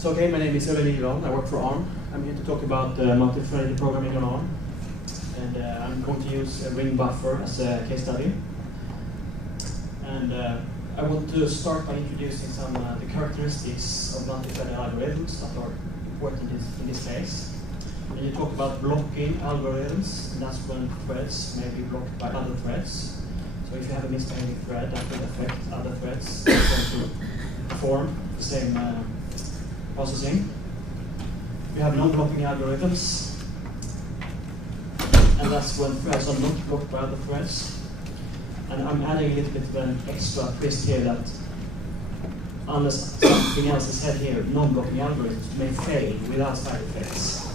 So okay, my name is Ola Liljedahl. I work for ARM. I'm here to talk about multi-threaded programming on ARM. And I'm going to use a ring buffer as a case study. And I want to start by introducing some the characteristics of multi-threaded algorithms that are important in this case. When you talk about blocking algorithms, and that's when threads may be blocked by other threads. So if you have a misbehaving thread, that will affect other threads that are going to perform the same processing. We have non-blocking algorithms, and that's when threads are not blocked by other threads. And I'm adding a little bit of an extra twist here that unless something else is said here, non-blocking algorithms may fail without side effects.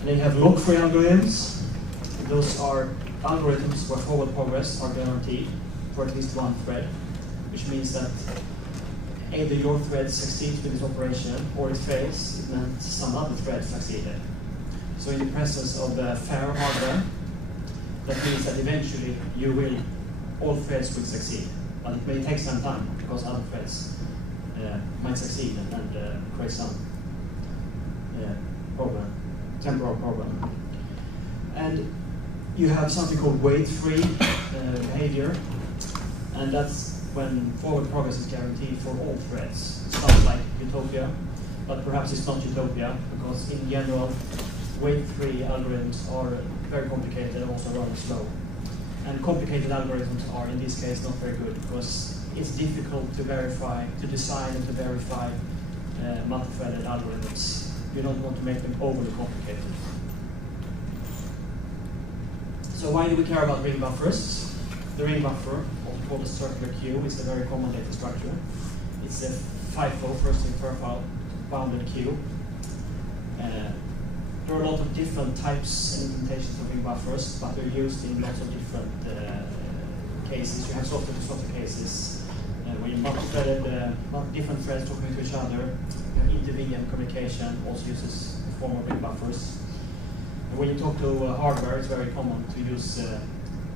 And then you have lock-free algorithms. Those are algorithms where forward progress are guaranteed for at least one thread, which means that either your thread succeeds with this operation or it fails, it meant some other thread succeeded. So in the presence of fair hardware, that means that eventually all threads will succeed. But it may take some time because other threads might succeed and create some temporal problem. And you have something called wait-free behavior, and that's when forward progress is guaranteed for all threads. It sounds like utopia, but perhaps it's not utopia, because in general, wait-free algorithms are very complicated and also rather slow. And complicated algorithms are, in this case, not very good, because it's difficult to verify, to design and to verify multi-threaded algorithms. You don't want to make them overly complicated. So why do we care about ring buffers? The ring buffer, also called a circular queue, is a very common data structure. It's a FIFO, first in profile, bounded queue. There are a lot of different types and implementations of ring buffers, but they're used in lots of different cases. You have software-to-software cases where you multi-threaded, different threads talking to each other. You have inter-VM communication, also uses a form of ring buffers. And when you talk to hardware, it's very common to use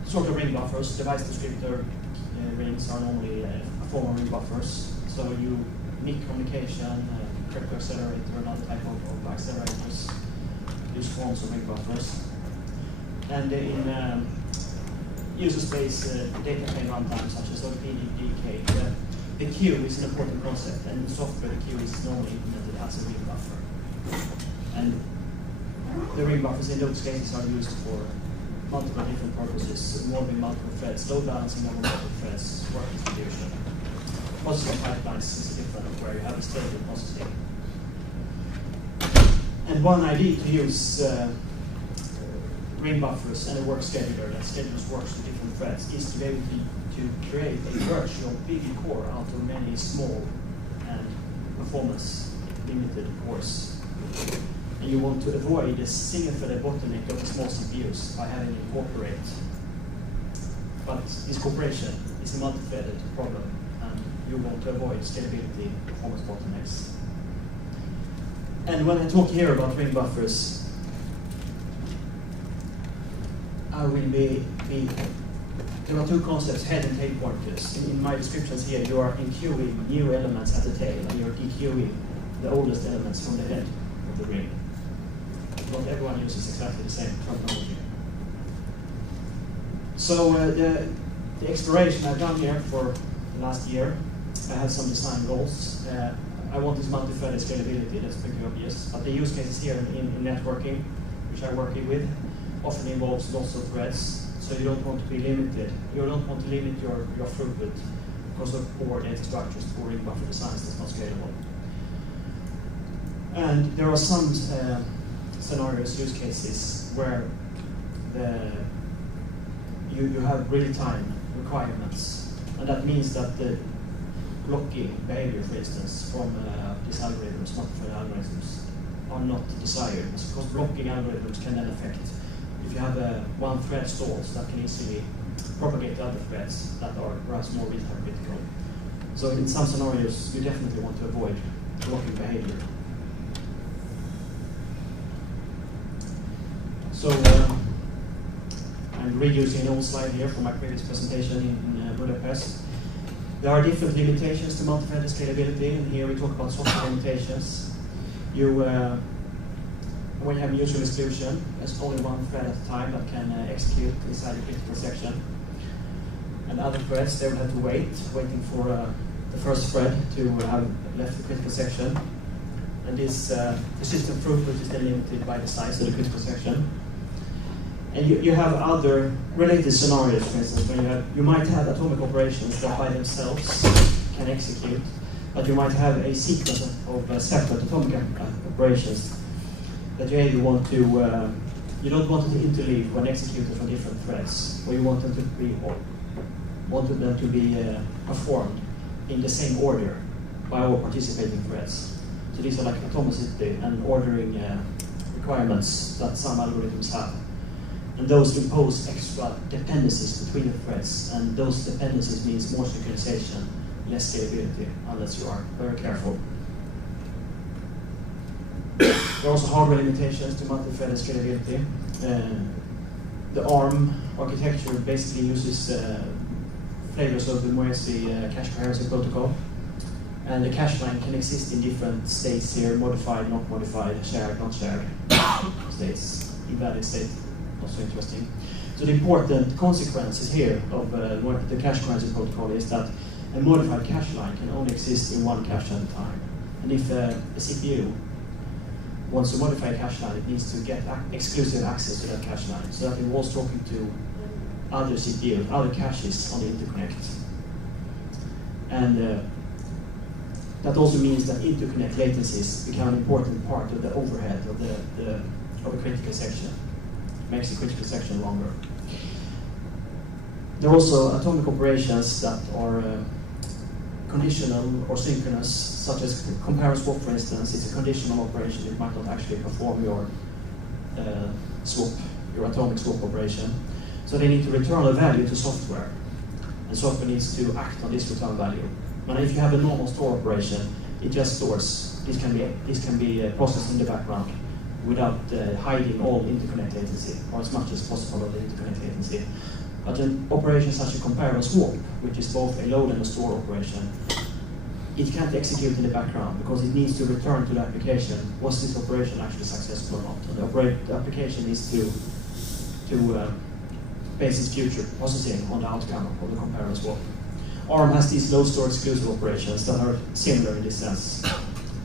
sort of ring buffers. Device distributor rings are normally a form of ring buffers. So you NIC communication, crypto accelerator, and other type of accelerators use forms of ring buffers. And in user space data plane runtime, such as Delegate, the queue is an important concept, and in software the queue is normally implemented as a ring buffer. And the ring buffers in those cases are used for multiple different purposes, involving multiple threads, load balancing over multiple threads, work distribution. Processing pipelines is different, where you have a stable processing. And one idea to use ring buffers and a work scheduler that schedules works to different threads is to be able to create a virtual PV core out of many small and performance-limited cores. And you want to avoid the single-threaded bottleneck of the small CPUs by having it cooperate. But this cooperation is a multi-threaded problem, and you want to avoid scalability performance bottlenecks. And when I talk here about ring buffers, I will there are two concepts, head and tail pointers. In my descriptions here, you are enqueuing new elements at the tail, and you're dequeuing the oldest elements from the head of the ring. Not everyone uses exactly the same terminology. So the exploration I've done here for the last year, I had some design goals. I want this multi-threaded scalability, that's pretty obvious. But the use cases here in networking, which I'm working with, often involves lots of threads. So you don't want to be limited. You don't want to limit your throughput because of poor data structures, poor ring buffer designs that's not scalable. And there are some scenarios, use cases, where you have real-time requirements. And that means that the blocking behavior, for instance, from these algorithms, multi-threaded algorithms, are not desired. Because blocking algorithms can then affect, if you have one thread stalls, that can easily propagate to other threads that are perhaps more real-time critical. So in some scenarios, you definitely want to avoid blocking behavior. So I'm reusing an old slide here from my previous presentation in Budapest. There are different limitations to multi-threaded scalability, and here we talk about software limitations. When you have mutual exclusion, there's only one thread at a time that can execute inside the critical section. And other threads, they will have to waiting for the first thread to have left the critical section. And this the system throughput is then limited by the size of the critical section. And you have other related scenarios, for instance, when you might have atomic operations that by themselves can execute, but you might have a sequence of separate atomic operations that you either want to, you don't want them to interleave when executed from different threads, or you want them to be performed in the same order by all participating threads. So these are like atomicity and ordering requirements that some algorithms have. And those impose extra dependencies between the threads, and those dependencies means more synchronization, less scalability, unless you are very careful. There are also hardware limitations to multi-threaded scalability. The ARM architecture basically uses flavors of the Regency cache coherency protocol, and the cache line can exist in different states here: modified, not modified, shared, not shared states, invalid state. Also interesting. So the important consequences here of the cache coherency protocol is that a modified cache line can only exist in one cache at a time. And if a CPU wants to modify a cache line, it needs to get exclusive access to that cache line. So that involves talking to other CPUs, other caches on the interconnect. And that also means that interconnect latencies become an important part of the overhead of the critical section. Makes the critical section longer. There are also atomic operations that are conditional or synchronous, such as compare and swap, for instance. It's a conditional operation. It might not actually perform your swap, your atomic swap operation. So they need to return a value to software, and software needs to act on this return value. But if you have a normal store operation, it just stores. This can be processed in the background without hiding all interconnect latency, or as much as possible of the interconnect latency. But an operation such as compare and swap, which is both a load and a store operation, it can't execute in the background because it needs to return to the application, was this operation actually successful or not? And the application needs to base its future processing on the outcome of the compare and swap. ARM has these load store exclusive operations that are similar in this sense.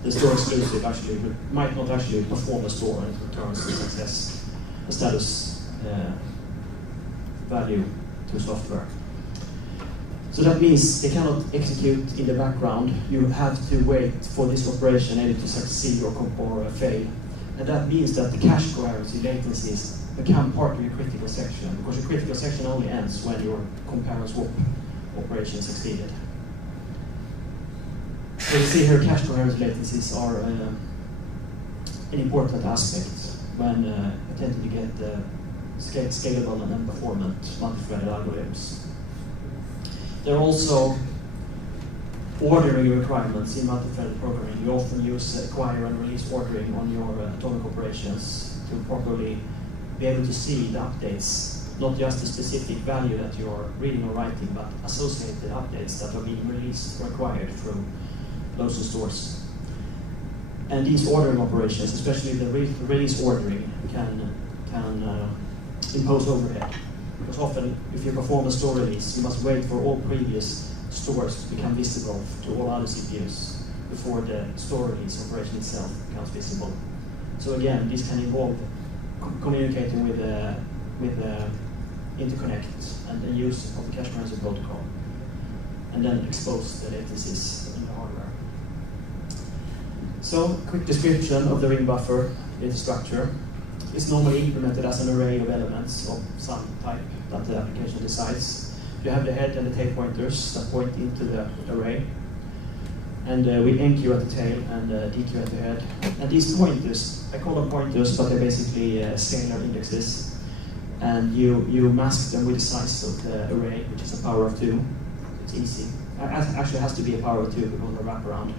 The store exclusive actually might not actually perform a store, and it returns the success, a status value to software. So that means they cannot execute in the background. You have to wait for this operation either to succeed or fail. And that means that the cache coherency latencies become part of your critical section, because your critical section only ends when your compare and swap operation succeeded. So you see here, cache coherence latencies are an important aspect when attempting to get scalable and performant multi-threaded algorithms. There are also ordering requirements in multi-threaded programming. You often use acquire and release ordering on your atomic operations to properly be able to see the updates, not just the specific value that you're reading or writing, but associated updates that are being released or acquired through loads and stores. And these ordering operations, especially the release ordering, can impose overhead. Because often, if you perform a store release, you must wait for all previous stores to become visible to all other CPUs before the store release operation itself becomes visible. So again, this can involve communicating with interconnect and the use of the cache coherency protocol, and then expose the latencies in the hardware. So, quick description of the ring buffer data structure. It's normally implemented as an array of elements of some type that the application decides. You have the head and the tail pointers that point into the array. And we enqueue at the tail and dequeue at the head. And these pointers, I call them pointers, but they're basically scalar indexes. And you mask them with the size of the array, which is a power of 2. It's easy. Actually, it has to be a power of 2 because of the wraparound.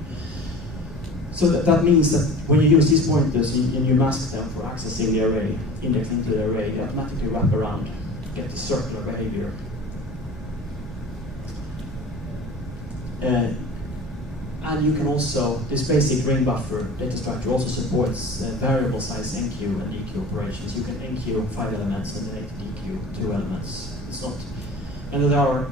So that means that when you use these pointers and you mask them for accessing the array, indexing to the array, you automatically wrap around to get the circular behavior. And you can also, this basic ring buffer data structure also supports variable size NQ and DQ operations. You can NQ 5 elements and then DQ 2 elements. It's not, and there are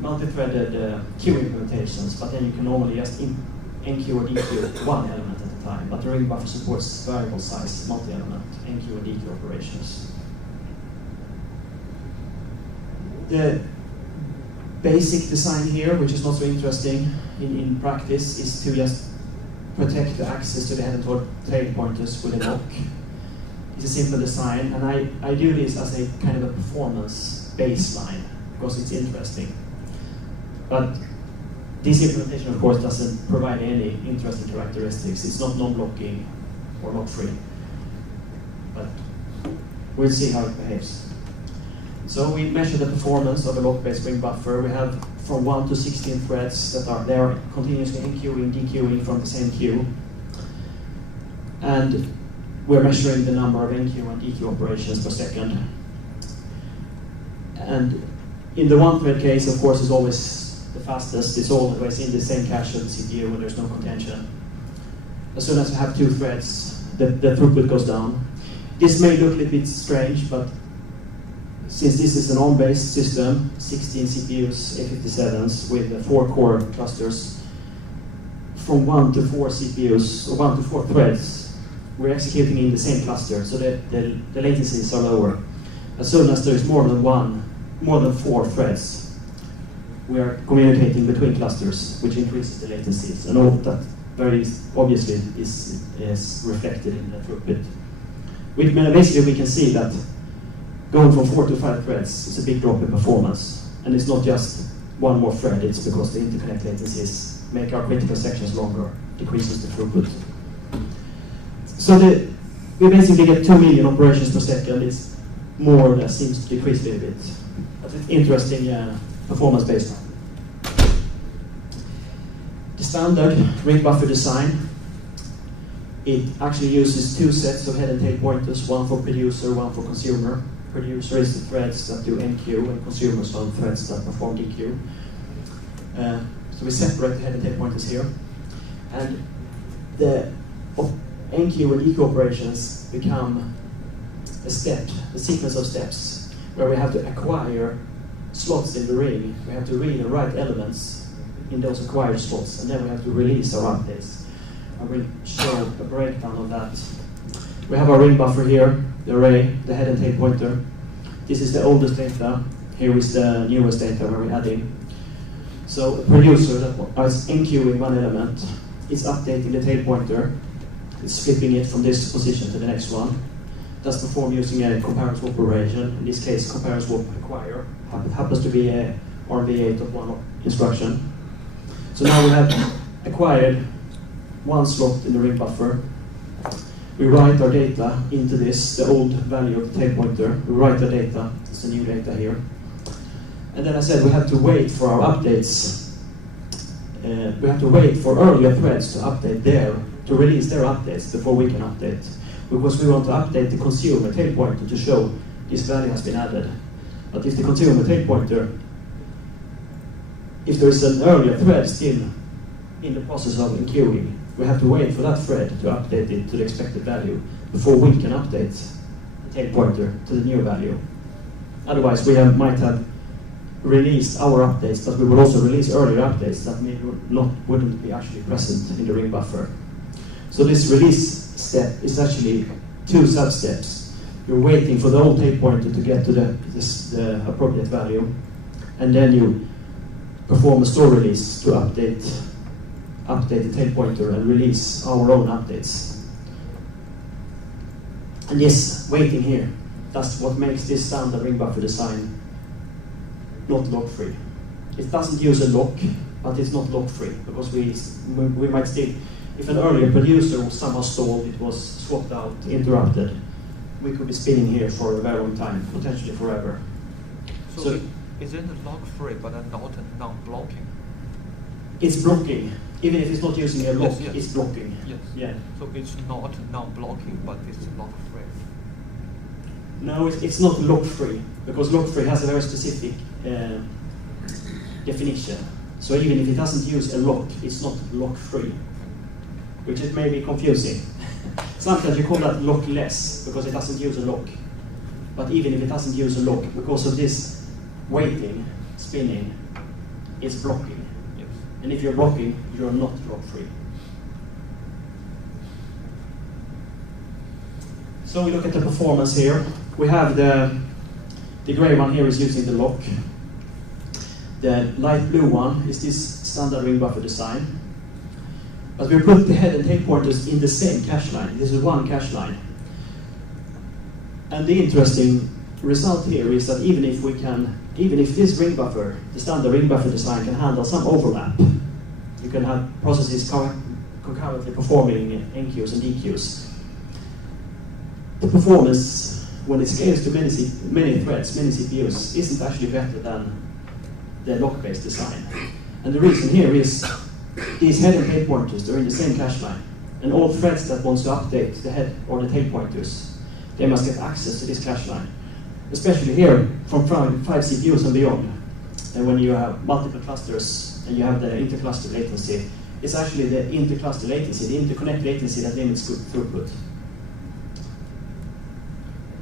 multi-threaded queue implementations, but then you can normally just NQ or DQ 1 element at a time. But the ring buffer supports variable size multi-element NQ and DQ operations. The basic design here, which is not so interesting in practice, is to just protect the access to the head and tail pointers with a lock. It's a simple design, and I do this as a kind of a performance baseline because it's interesting. But this implementation, of course, doesn't provide any interesting characteristics. It's not non-blocking or lock-free, but we'll see how it behaves. So we measure the performance of a lock-based ring buffer. We have from 1 to 16 threads that are there continuously NQing, DQing from the same queue. And we're measuring the number of NQ and DQ operations per second. And in the one thread case, of course, it's always the fastest. It's always in the same cache of the CPU and there's no contention. As soon as we have 2 threads, the throughput goes down. This may look a little bit strange, but since this is an ARM-based system, 16 CPUs, A57s with 4 core clusters, from 1 to 4 CPUs, or 1 to 4 threads, we're executing in the same cluster, so the latencies are lower. As soon as there is more than 4 threads, we are communicating between clusters, which increases the latencies, and all that very obviously is reflected in the throughput. Basically, we can see that going from 4 to 5 threads is a big drop in performance. And it's not just one more thread, it's because the interconnect latencies make our critical sections longer, decreases the throughput. So we basically get 2 million operations per second. It's more or less seems to decrease a little bit. But it's interesting performance baseline. The standard ring buffer design, it actually uses 2 sets of head and tail pointers, one for producer, one for consumer. Producer is the threads that do NQ, and consumers are the threads that perform DQ. So we separate the head and tail pointers here. And the NQ and DQ operations become a sequence of steps, where we have to acquire slots in the ring. We have to read and write elements in those acquired slots, and then we have to release our updates. I will show a breakdown of that. We have our ring buffer here, the array, the head and tail pointer. This is the oldest data. Here is the newest data where we add in. So a producer that is NQing one element is updating the tail pointer. It's flipping it from this position to the next one. That's performed using a compare swap operation. In this case, compare swap acquire. It happens to be a RV8.1 instruction. So now we have acquired one slot in the ring buffer. We write our data into this, the old value of the tail pointer. We write the data, it's the new data here. And then I said we have to wait for our updates. We have to wait for earlier threads to update to release their updates before we can update. Because we want to update the consumer tail pointer to show this value has been added. But if the consumer tail pointer, if there is an earlier thread still in the process of enqueuing, we have to wait for that thread to update it to the expected value before we can update the tail pointer to the new value. Otherwise, we might have released our updates, but we will also release earlier updates that wouldn't be actually present in the ring buffer. So this release step is actually 2 sub-steps. You're waiting for the old tail pointer to get to the appropriate value, and then you perform a store release to update the tail pointer and release our own updates. And this waiting here, that's what makes this standard ring buffer design not lock-free. It doesn't use a lock, but it's not lock-free, because we might still, if an earlier producer was somehow stalled, it was swapped out, interrupted, we could be spinning here for a very long time, potentially forever. So is it lock-free but not non-blocking? It's blocking. Even if it's not using a lock, yes. It's blocking. Yes. Yeah. So it's not non-blocking, but it's lock-free. No, it's not lock-free, because lock-free has a very specific definition. So even if it doesn't use a lock, it's not lock-free, which it may be confusing. Sometimes you call that lockless because it doesn't use a lock. But even if it doesn't use a lock, because of this weighting, spinning, it's blocking. Yes. And if you're blocking, you're not lock-free. So we look at the performance here. We have the gray one here is using the lock. The light blue one is this standard ring buffer design. But we put the head and tail pointers in the same cache line. This is one cache line. And the interesting result here is that even if this ring buffer, the standard ring buffer design, can handle some overlap, you can have processes concurrently performing NQs and DQs. The performance, when it scales to many threads, many CPUs, isn't actually better than the lock-based design. And the reason here is these head and tail pointers, they're in the same cache line. And all threads that want to update the head or the tail pointers, they must get access to this cache line. Especially here, from 5 CPUs and beyond. And when you have multiple clusters and you have the intercluster latency, it's actually the intercluster latency, the interconnect latency that limits throughput.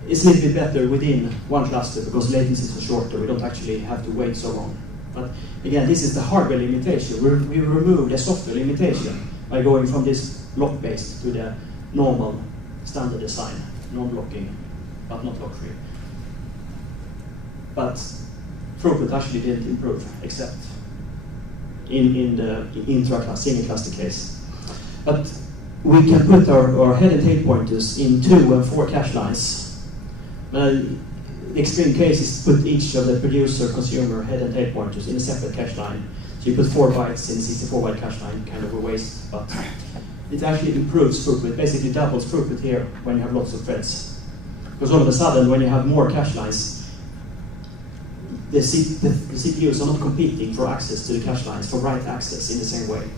It's a little bit better within one cluster because latencies are shorter. We don't actually have to wait so long. But again, this is the hardware limitation. We remove the software limitation by going from this lock-based to the normal standard design, non-blocking, but not lock-free. But throughput actually didn't improve, except in the single cluster case. But we can put our head and tail pointers in 2 and 4 cache lines. The extreme case is to put each of the producer, consumer, head and tail pointers in a separate cache line. So you put 4 bytes in a 64-byte cache line, kind of a waste, but it actually improves throughput, basically doubles throughput here when you have lots of threads. Because all of a sudden, when you have more cache lines, the CPUs are not competing for access to the cache lines, for write access in the same way.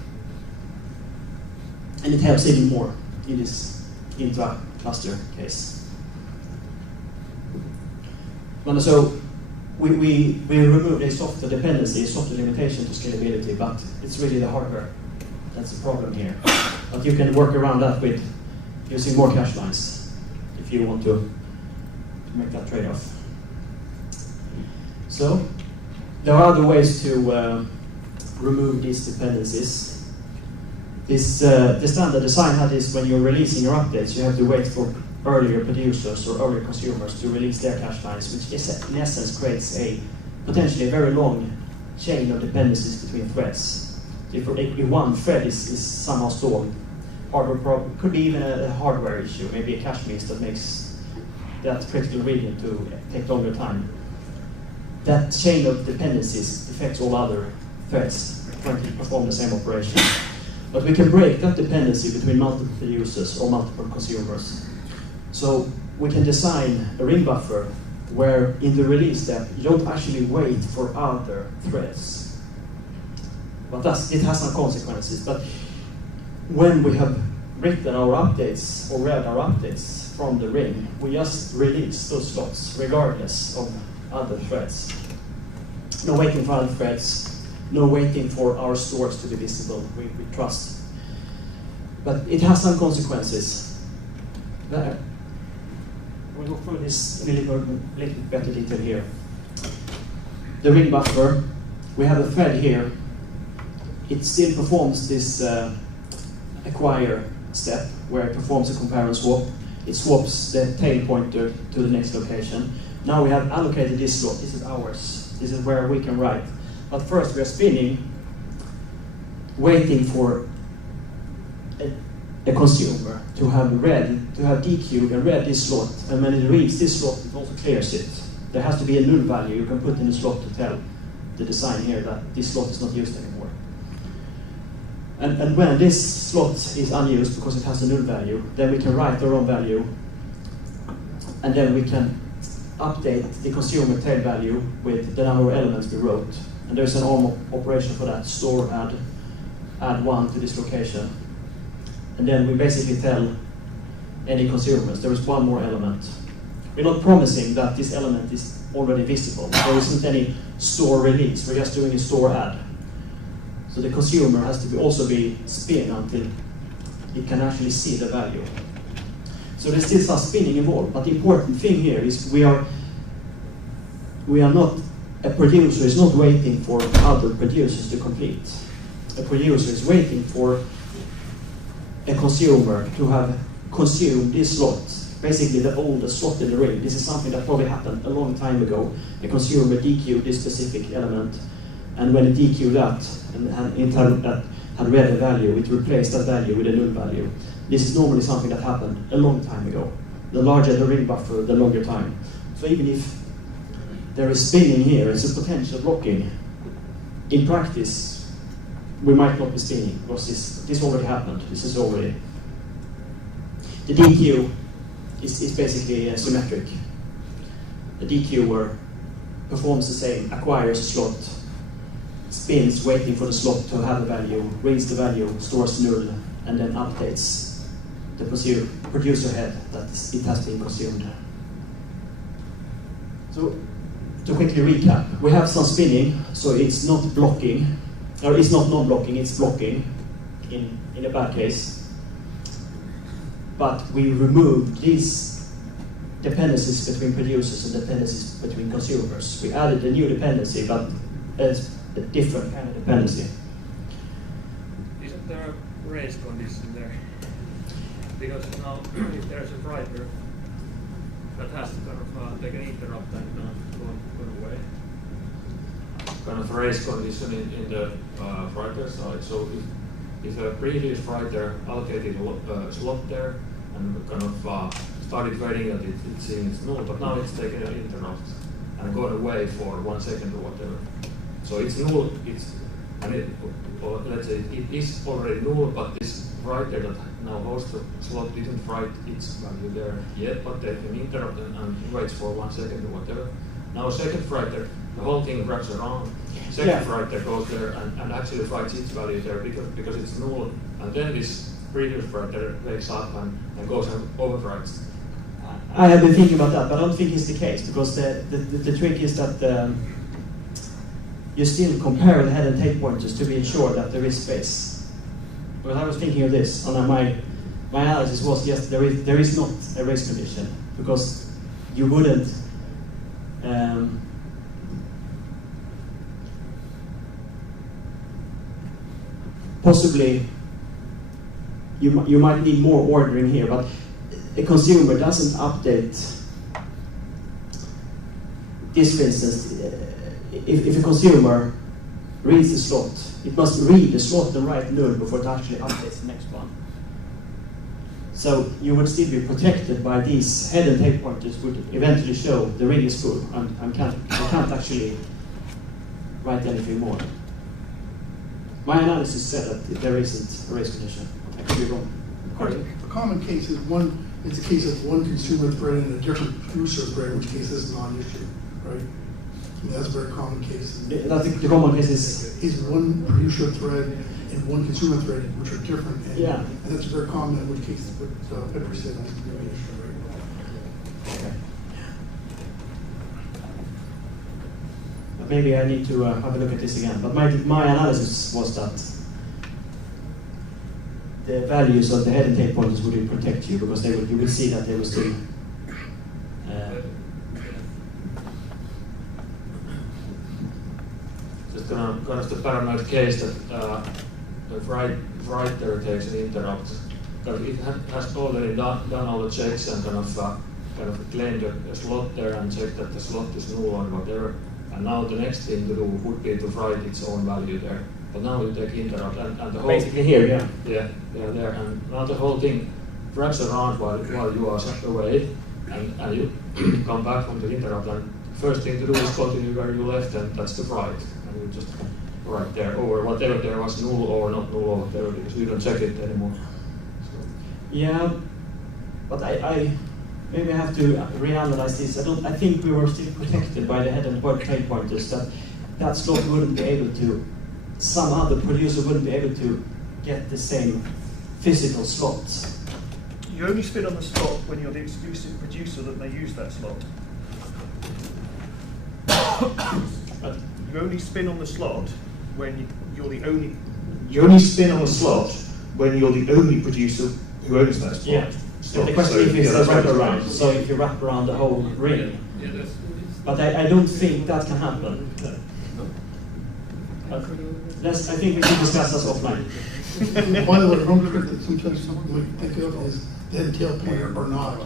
And it helps even more in this intra-cluster case. And so we remove a software dependency, software limitation to scalability, but it's really the hardware that's the problem here. But you can work around that with using more cache lines if you want to make that trade-off. So there are other ways to remove these dependencies. The standard design had is when you're releasing your updates, you have to wait for earlier producers or earlier consumers to release their cache lines, which in essence creates potentially a very long chain of dependencies between threads. If one thread is somehow stalled, hardware problem, could be even a hardware issue, maybe a cache miss that makes that critical region to take longer time. That chain of dependencies affects all other threads trying to perform the same operation. But we can break that dependency between multiple users or multiple consumers. So we can design a ring buffer where in the release step you don't actually wait for other threads. But it has some consequences. But when we have written our updates or read our updates from the ring, we just release those slots regardless of other threads. No waiting for other threads, no waiting for our stores to be visible, we trust. But it has some consequences. We'll go through this in a little bit better detail here. The ring buffer, we have a thread here. It still performs this acquire step where it performs a compare and swap. It swaps the tail pointer to the next location. Now we have allocated this slot. This is ours. This is where we can write. But first we are spinning, waiting for a consumer to have DQ'd and read this slot, and when it reads this slot, it also clears it. There has to be a null value you can put in the slot to tell the design here that this slot is not used anymore. And when this slot is unused because it has a null value, then we can write our own value, and then we can update the consumer tail value with the number of elements we wrote. And there's an ARM operation for that, store add 1 to this location. And then we basically tell any consumers there is one more element. We're not promising that this element is already visible. There isn't any store release. We're just doing a store add. So the consumer has to also be spin until it can actually see the value. So there's still some spinning involved, but the important thing here is we are not, a producer is not waiting for other producers to complete. A producer is waiting for a consumer to have consumed this slot, basically the oldest slot in the ring. This is something that probably happened a long time ago. A consumer DQ'd this specific element, and when it DQ'd that, and it had read a value, it replaced that value with a null value. This is normally something that happened a long time ago. The larger the ring buffer, the longer time. So even if there is spinning here, it's a potential blocking. In practice, we might not be spinning because this already happened. This is already. The DQ is basically symmetric. The DQer performs the same, acquires a slot, spins waiting for the slot to have a value, reads the value, stores null, and then updates the producer head that it has been consumed. So to quickly recap, we have some spinning, so it's not blocking, or it's not non-blocking, it's blocking in a bad case. But we removed these dependencies between producers and dependencies between consumers. We added a new dependency, but it's a different kind of dependency. Isn't there a race condition there? Because now, if there's a writer that has to kind of take an interrupt and go away. Kind of race condition in the writer side. So if a previous writer allocated a slot there and kind of started waiting at it, it seems null, but now it's taken an interrupt and gone away for 1 second or whatever. So it's null. Or let's say it is already null, but this writer that now hosts the slot didn't write its value there yet, but they can interrupt and waits for 1 second or whatever. Now a second writer, the whole thing wraps around. Second writer goes there and actually writes its value there because it's null, and then this previous writer wakes up and goes and overwrites. I have been thinking about that, but I don't think it's the case, because the trick is that you still compare the head and tail pointers to be sure that there is space. Well, I was thinking of this, and my analysis was, yes, there is not a race condition, because you wouldn't possibly you might need more ordering here, but a consumer doesn't update this, for instance. If a consumer reads the slot, it must read the slot and write null before it actually updates the next one. So you would still be protected by these head and tail pointers would eventually show the ring is full and can't actually write anything more. My analysis said that there isn't a race condition. I could be wrong. A common case is it's a case of one consumer thread and a different producer thread, in which case this is not an issue, right? I mean, that's a very common case. That's the common case is one producer thread and one consumer thread, which are different. And that's very common, in which case what Peter said has to be an issue, right? Okay. Maybe I need to have a look at this again. But my analysis was that the values of the head and tail pointers would protect you, because you would see that they were still. Just kind of the paranoid case that the writer takes an interrupt, because it has already done all the checks and kind of claimed a slot there and checked that the slot is null or whatever. And now the next thing to do would be to write its own value there. But now you take interrupt and the whole basically here, yeah, there, and now the whole thing wraps around while you are away, and you come back from the interrupt, and first thing to do is continue where you left, and that's the write, and you just write there over whatever there was null or not null or whatever, because you don't check it anymore. So. Yeah, but I maybe I have to reanalyze this. I think we were still protected by the head and tail pointers, that slot wouldn't be able to. Some other producer wouldn't be able to get the same physical slots. You only spin on the slot when you're the exclusive producer that they use that slot. You only spin on the slot when you're the only. You only spin on a slot when you're the only producer who owns that slot. Yeah. So the question is if it's a wraparound. So if you wrap around the whole ring. Yeah, that's, But I don't think that can happen. But I think we can discuss this offline. By the way, one trick that sometimes we think of is the head and tail pair or not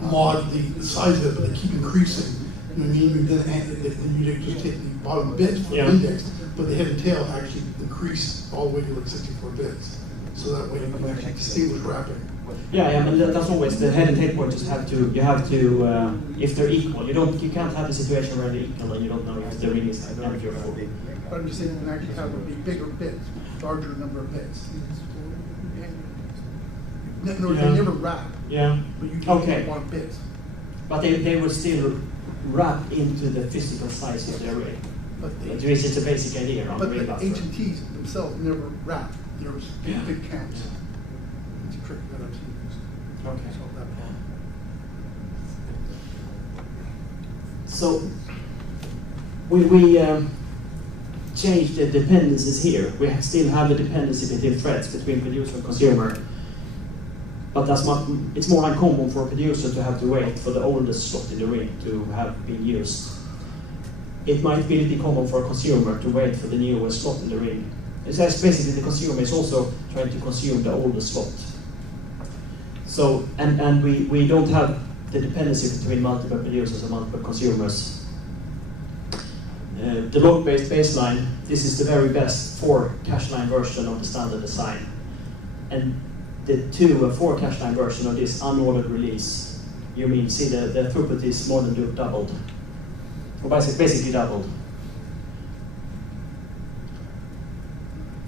mod the size of it, but they keep increasing. You know what I mean? Then you just take the bottom bits for index, but the head and tail actually increase all the way to like 64 bits. So that way you can actually distinguish wrapping. Yeah, and that's always the head and tail pointers have to if they're equal. You can't have a situation where they're equal and you don't know if the ring is empty or full. But I'm just saying you can actually have a bigger bits, larger number of bits. No, they never wrap. Yeah. But you Okay. want bits. But they will still wrap into the physical size of the array. But There is just a basic idea around but the ring the buffer. H&Ts themselves never wrap. There's Yeah. big counts. It's a trick that I've seen used. Okay. Solve that problem. So we change the dependencies here. We still have the dependency between threads between producer and consumer. But it's more uncommon for a producer to have to wait for the oldest slot in the ring to have been used. It might be really common for a consumer to wait for the newest slot in the ring. It's basically the consumer is also trying to consume the oldest slot. So, and we don't have the dependency between multiple producers and multiple consumers. The log-based baseline, this is the very best 4 cache line version of the standard design. And the 2 and 4 cache line version of this unordered release, see the throughput is more than doubled. Or basically doubled.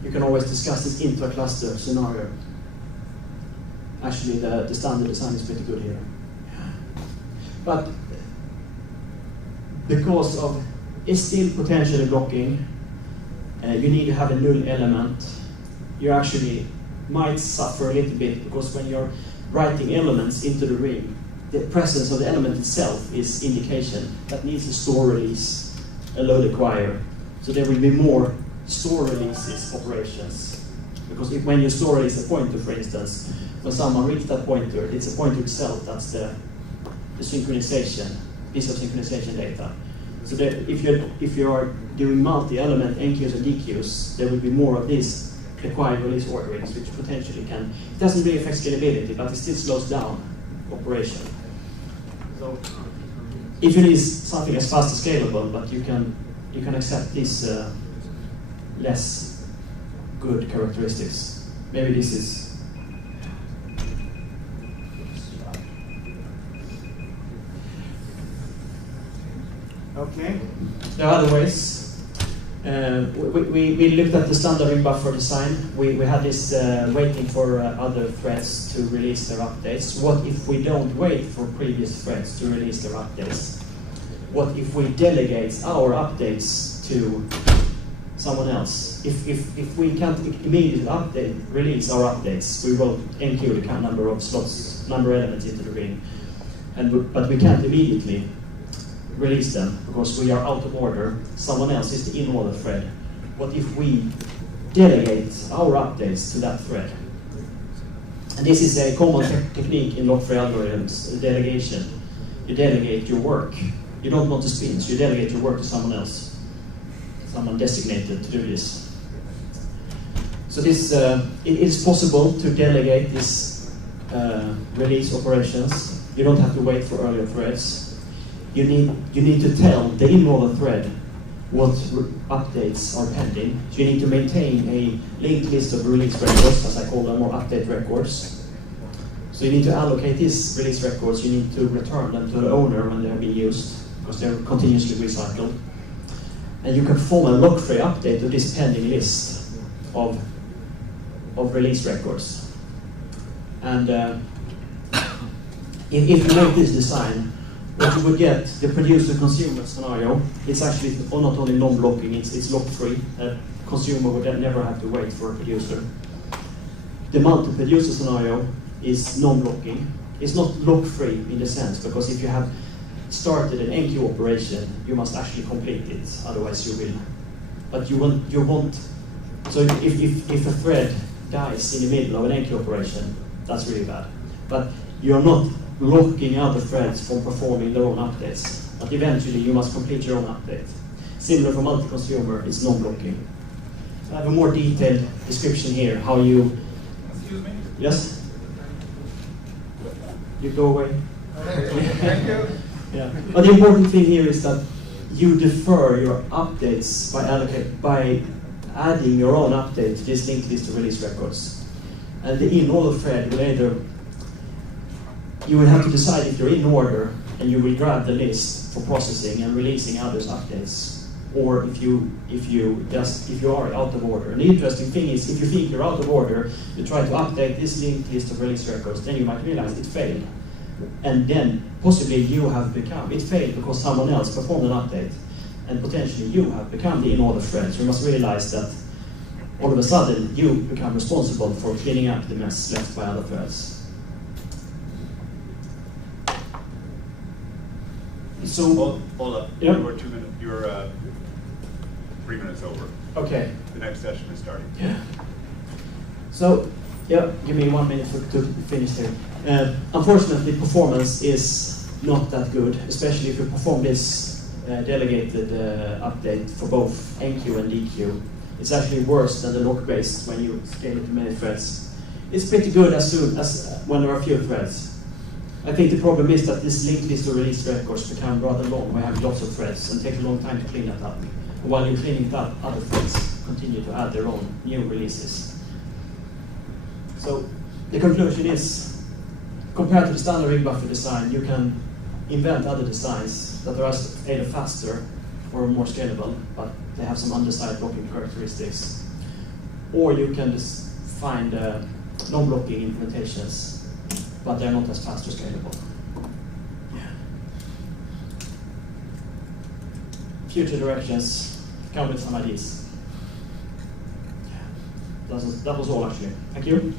You can always discuss this intra-cluster scenario. Actually, the standard design is pretty good here. But because of it's still potentially blocking, you need to have a null element. You actually might suffer a little bit because when you're writing elements into the ring, the presence of the element itself is indication that needs a store release, a load acquire. So there will be more store releases operations. Because when you store release a pointer, for instance, when someone reads that pointer, it's a pointer itself, that's the synchronization, piece of synchronization data. So that if you are doing multi-element NQs and DQs, there will be more of these acquired release orderings, which potentially can, it doesn't really affect scalability, but it still slows down operation. So if it is something as fast as scalable, but you can accept these less good characteristics. Maybe this is okay. There are other ways. We looked at the standard ring buffer design. We had this waiting for other threads to release their updates. What if we don't wait for previous threads to release their updates? What if we delegate our updates to someone else? If we can't immediately release our updates, we will enqueue the number of slots, number of elements into the ring, but we can't immediately release them because we are out of order. Someone else is the in-order thread. What if we delegate our updates to that thread? And this is a common technique in log-free algorithms, delegation. You delegate your work. You don't want to spin, so you delegate your work to someone else, someone designated to do this. So this it is possible to delegate these release operations. You don't have to wait for earlier threads. You need to tell the in-order thread what updates are pending. So you need to maintain a linked list of release records, as I call them, or update records. So you need to allocate these release records. You need to return them to the owner when they have been used, because they're continuously recycled. And you can form a log-free update of this pending list of release records. And if you make this design, what you would get, the producer-consumer scenario, it's actually not only non-blocking, it's lock-free. A consumer would never have to wait for a producer. The multi-producer scenario is non-blocking. It's not lock-free in the sense, because if you have started an NQ operation, you must actually complete it, otherwise you will but you want. So if a thread dies in the middle of an enqueue operation, that's really bad. But you're not blocking other threads from performing their own updates. But eventually you must complete your own update. Similar for multi-consumer, it's non-blocking. I have a more detailed description here, how you... Excuse me? Yes? You go away. Thank you. Yeah. But the important thing here is that you defer your updates by adding your own update to this linked list of release records. And the in-order thread will either... You will have to decide if you're in order and you will grab the list for processing and releasing others' updates, or if you are out of order. And the interesting thing is, if you think you're out of order, you try to update this linked list of release records, then you might realize it failed. And then possibly it failed because someone else performed an update, and potentially you have become the in-order thread. So you must realize that all of a sudden you become responsible for cleaning up the mess left by other threads. So, Ola, yeah? you were 2 minutes. You were 3 minutes over. Okay. The next session is starting. Yeah. So, yeah, give me 1 minute to finish here. Unfortunately, performance is not that good, especially if you perform this delegated update for both enqueue and dequeue. It's actually worse than the lock-based when you scale it to many threads. It's pretty good as soon as when there are few threads. I think the problem is that this linked list of release records become rather long. We have lots of threads and take a long time to clean that up. And while you're cleaning it up, other threads continue to add their own new releases. So the conclusion is, compared to the standard ring buffer design, you can invent other designs that are either faster or more scalable, but they have some undesired blocking characteristics. Or you can just find non-blocking implementations, but they're not as fast or scalable. Yeah. Future directions, come with some ideas. Yeah. That was all actually. Thank you.